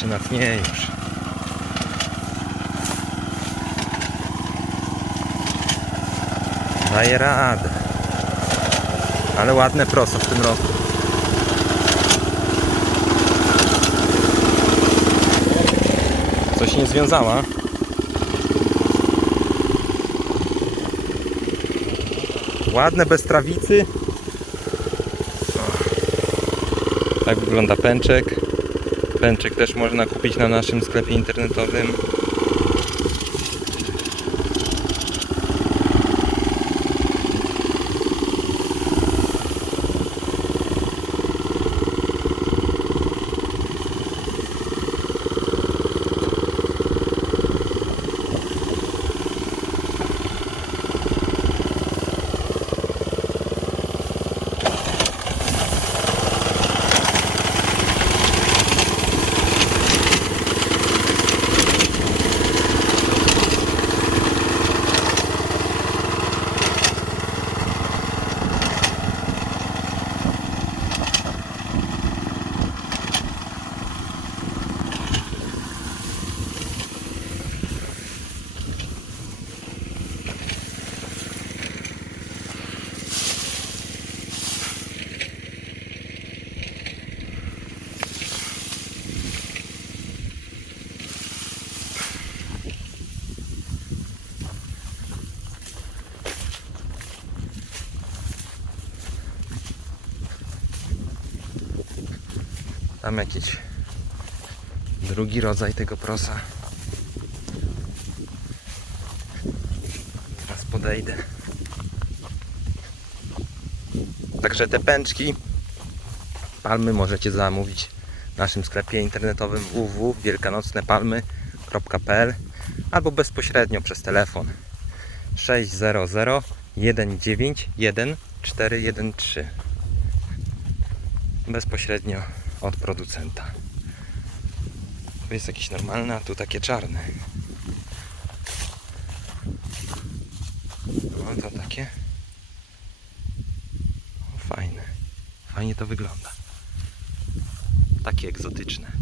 natnie już. Daje radę. Ale ładne proso w tym roku. Coś nie związała. Ładne, bez trawicy. Tak wygląda pęczek. Pęczek też można kupić na naszym sklepie internetowym. Tam jakiś drugi rodzaj tego prosa. Teraz podejdę. Także te pęczki palmy możecie zamówić w naszym sklepie internetowym www.wielkanocnepalmy.pl albo bezpośrednio przez telefon 600 191 413 bezpośrednio od producenta. Tu jest jakieś normalne, a tu takie czarne. No to takie. O, fajne. Fajnie to wygląda. Takie egzotyczne.